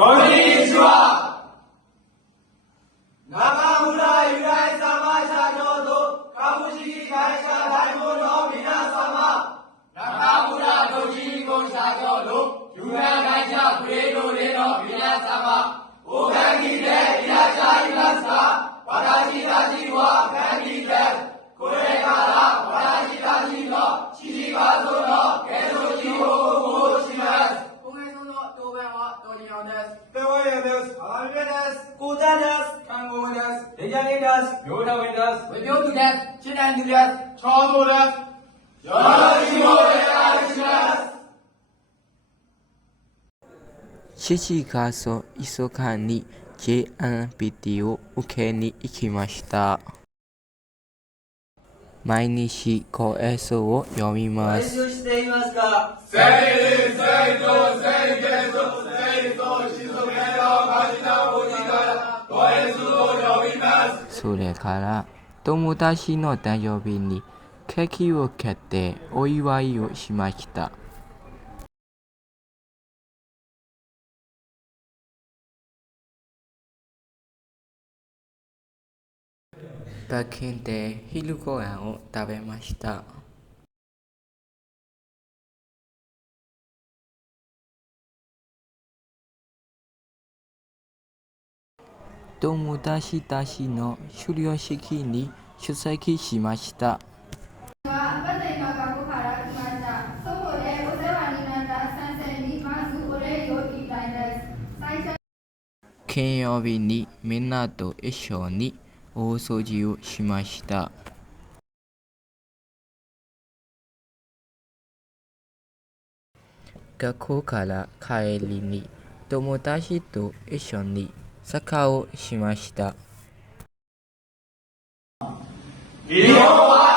こんにちは。中村由来様社長と株式会社代表の皆様、中村土地公社長と有害会社プレートでの皆様、お元気でいらっしゃいますか？私たちは元気です。これから私たちの7月の継続を申します。公明村の当番は当時のです。各位です。ありがとうです。古代です。看護です。レジャーです。ヨーダウェイです。ဝေပြောသူです。チェランသူです。チャードです。よろしくお願いします。7月5日に JNPT を受けに行きました。毎日コエスを読みます。練習していますか？それから友達の誕生日にケーキを買ってお祝いをしました。バキンで昼ご飯を食べました。友達たちの修了式に出席しました。金曜日にみんなと一緒に大掃除をしました。学校から帰りに友達と一緒にサッカーをしました。日本は